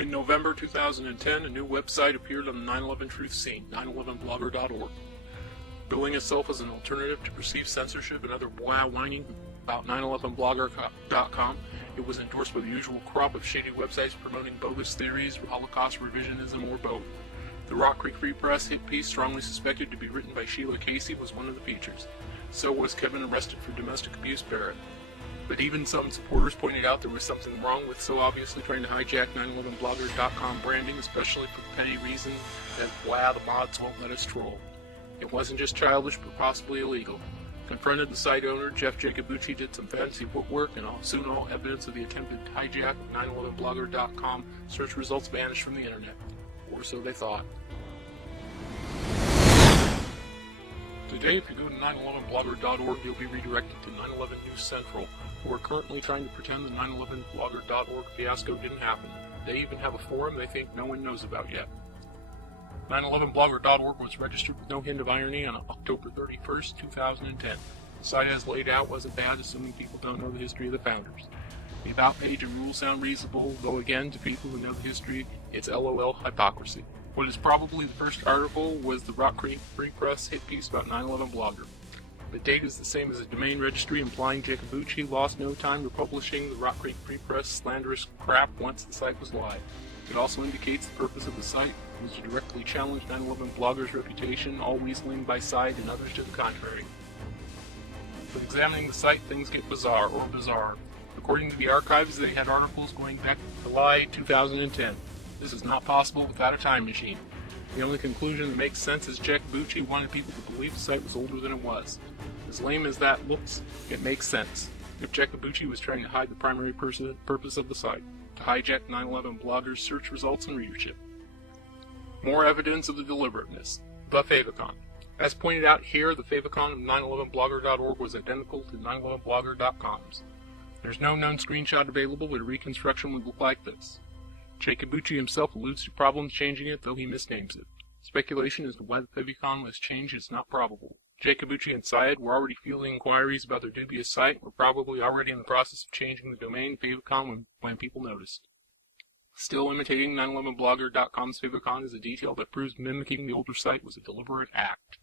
In November 2010, a new website appeared on the 9/11 truth scene, 911blogger.org. Billing itself as an alternative to perceived censorship and other whining about 911blogger.com, it was endorsed by the usual crop of shady websites promoting bogus theories, Holocaust revisionism, or both. The Rock Creek Free Press hit piece, strongly suspected to be written by Sheila Casey, was one of the features. So was Kevin arrested for domestic abuse parrot. But even some supporters pointed out there was something wrong with so obviously trying to hijack 911blogger.com branding, especially for the petty reason that, wow, the mods won't let us troll. It wasn't just childish, but possibly illegal. Confronted the site owner, Jeff Jacobucci did some fancy footwork, and soon all evidence of the attempted hijack of 911blogger.com search results vanished from the internet. Or so they thought. Today, if you go to 911blogger.org, you'll be redirected to 9/11 News Central, who are currently trying to pretend the 911blogger.org fiasco didn't happen. They even have a forum they think no one knows about yet. 911blogger.org was registered with no hint of irony on October 31st, 2010. The site as laid out wasn't bad, assuming people don't know the history of the founders. The about page and rules sound reasonable, though again, to people who know the history, it's LOL hypocrisy. What is probably the first article was the Rock Creek Free Press hit piece about 9/11blogger. The date is the same as the domain registry, implying Jacobucci lost no time to publishing the Rock Creek Free Press slanderous crap once the site was live. It also indicates the purpose of the site was to directly challenge 9/11blogger's reputation, all weaseling by side and others to the contrary. But examining the site, things get bizarre. According to the archives, they had articles going back to July 2010. This is not possible without a time machine. The only conclusion that makes sense is Jacobucci wanted people to believe the site was older than it was. As lame as that looks, it makes sense. If Jacobucci was trying to hide the primary purpose of the site, to hijack 9/11blogger's search results and readership. More evidence of the deliberateness. The favicon. As pointed out here, the favicon of 911blogger.org was identical to 911blogger.com's. There's no known screenshot available, but a reconstruction would look like this. Jacobucci himself alludes to problems changing it, though he misnames it. Speculation as to why the favicon was changed is not probable. Jacobucci and Syed were already fielding inquiries about their dubious site and were probably already in the process of changing the domain favicon when people noticed. Still, imitating 911blogger.com's favicon is a detail that proves mimicking the older site was a deliberate act.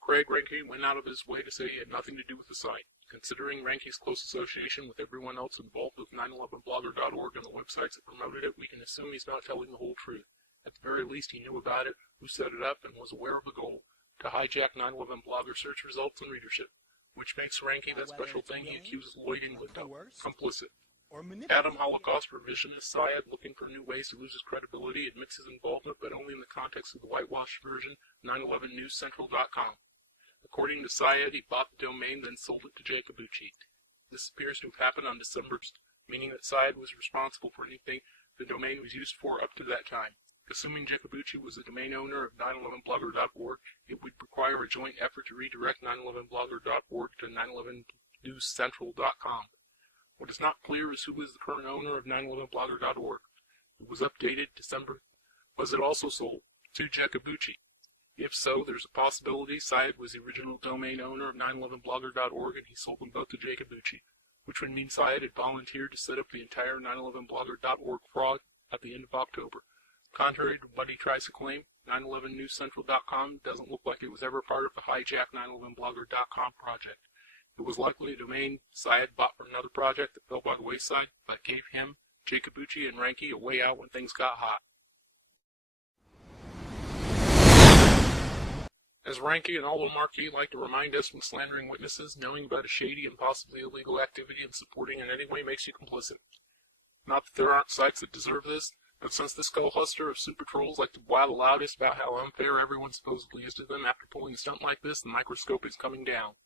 Craig Reinke went out of his way to say he had nothing to do with the site. Considering Reinke's close association with everyone else involved with 911blogger.org and the websites that promoted it, we can assume he's not telling the whole truth. At the very least, he knew about it, who set it up, and was aware of the goal, to hijack 911blogger search results and readership, which makes Reinke that special thing he accuses Lloyd England of, complicit. Adam Holocaust revisionist Syed, looking for new ways to lose his credibility, admits his involvement, but only in the context of the whitewashed version, 911newscentral.com. According to Syed, he bought the domain, then sold it to Jacobucci. This appears to have happened on December 1st, meaning that Syed was responsible for anything the domain was used for up to that time. Assuming Jacobucci was the domain owner of 911blogger.org, it would require a joint effort to redirect 911blogger.org to 911newscentral.com. What is not clear is who is the current owner of 911blogger.org. It was updated December. Was it also sold to Jacobucci? If so, there's a possibility Syed was the original domain owner of 911blogger.org and he sold them both to Jacobucci, which would mean Syed had volunteered to set up the entire 911blogger.org fraud at the end of October. Contrary to what he tries to claim, 911newscentral.com doesn't look like it was ever part of the hijack 911blogger.com project. It was likely a domain Syed bought from another project that fell by the wayside, but gave him, Jacobucci, and Reinke a way out when things got hot. As Reinke and Aldo Marquis like to remind us when slandering witnesses, knowing about a shady and possibly illegal activity and supporting in any way makes you complicit. Not that there aren't sites that deserve this, but since this cluster of super trolls like to wow the loudest about how unfair everyone supposedly is to them after pulling a stunt like this, the microscope is coming down.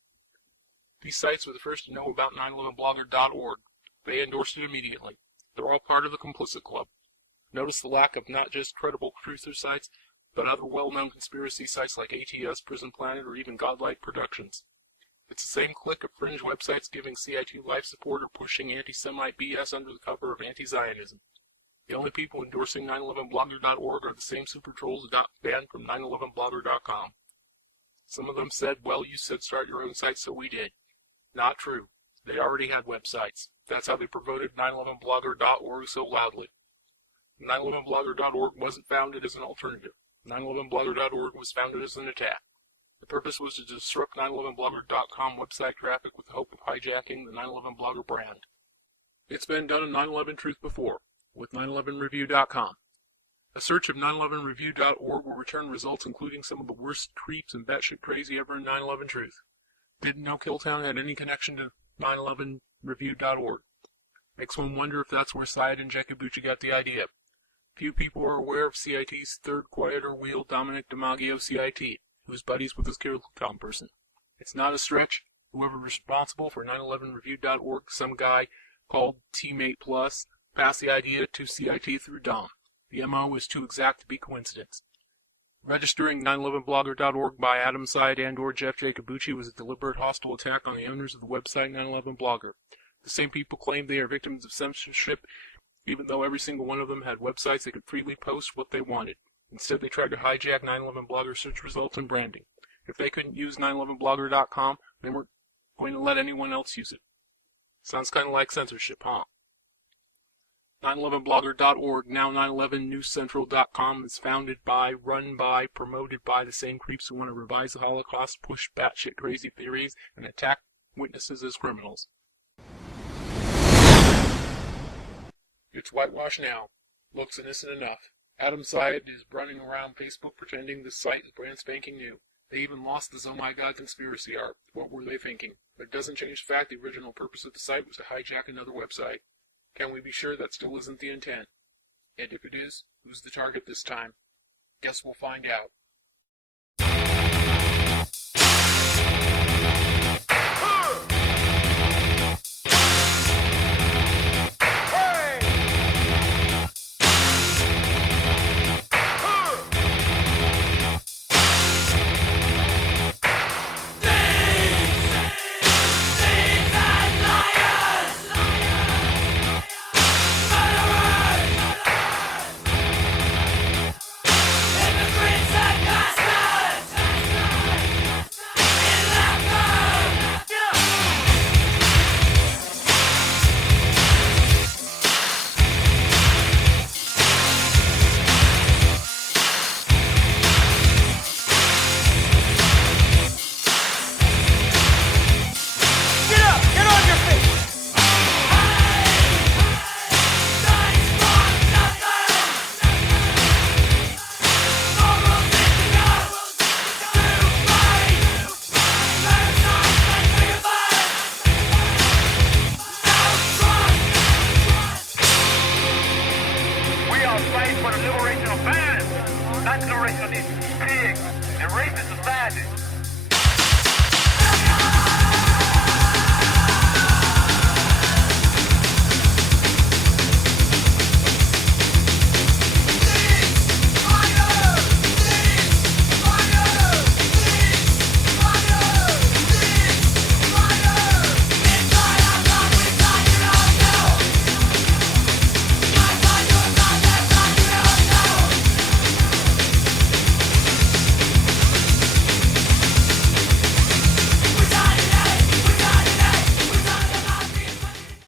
These sites were the first to know about 911blogger.org. They endorsed it immediately. They're all part of the complicit club. Notice the lack of not just credible truther sites, but other well-known conspiracy sites like ATS, Prison Planet, or even Godlight Productions. It's the same clique of fringe websites giving CIT life support or pushing anti-Semite BS under the cover of anti-Zionism. The only people endorsing 911blogger.org are the same super trolls who got banned from 911blogger.com. Some of them said, well, you said start your own site, so we did. Not true. They already had websites. That's how they promoted 911blogger.org so loudly. 911blogger.org wasn't founded as an alternative. 911blogger.org was founded as an attack. The purpose was to disrupt 911blogger.com website traffic with the hope of hijacking the 911blogger brand. It's been done in 911 Truth before, with 911review.com. A search of 911review.org will return results including some of the worst creeps and batshit crazy ever in 911 Truth. Didn't know Killtown had any connection to 911review.org. Makes one wonder if that's where Syed and Jacobucci got the idea. Few people are aware of CIT's third quieter wheel, Dominic DiMaggio CIT, who's buddies with this Killtown person. It's not a stretch. Whoever responsible for 911review.org, some guy called Teammate Plus, passed the idea to CIT through Dom. The MO is too exact to be coincidence. Registering 911blogger.org by Adam Syed and or Jeff Jacobucci was a deliberate hostile attack on the owners of the website 911blogger. The same people claim they are victims of censorship, even though every single one of them had websites they could freely post what they wanted. Instead, they tried to hijack 911blogger search results and branding. If they couldn't use 911blogger.com, they weren't going to let anyone else use it. Sounds kind of like censorship, huh? 911blogger.org, now 911newscentral.com, is founded by, run by, promoted by the same creeps who want to revise the Holocaust, push batshit crazy theories, and attack witnesses as criminals. It's whitewash now. Looks innocent enough. Adam Syed is running around Facebook pretending this site is brand spanking new. They even lost this oh my god conspiracy art. What were they thinking? But it doesn't change the fact the original purpose of the site was to hijack another website. Can we be sure that still isn't the intent? And if it is, who's the target this time? Guess we'll find out.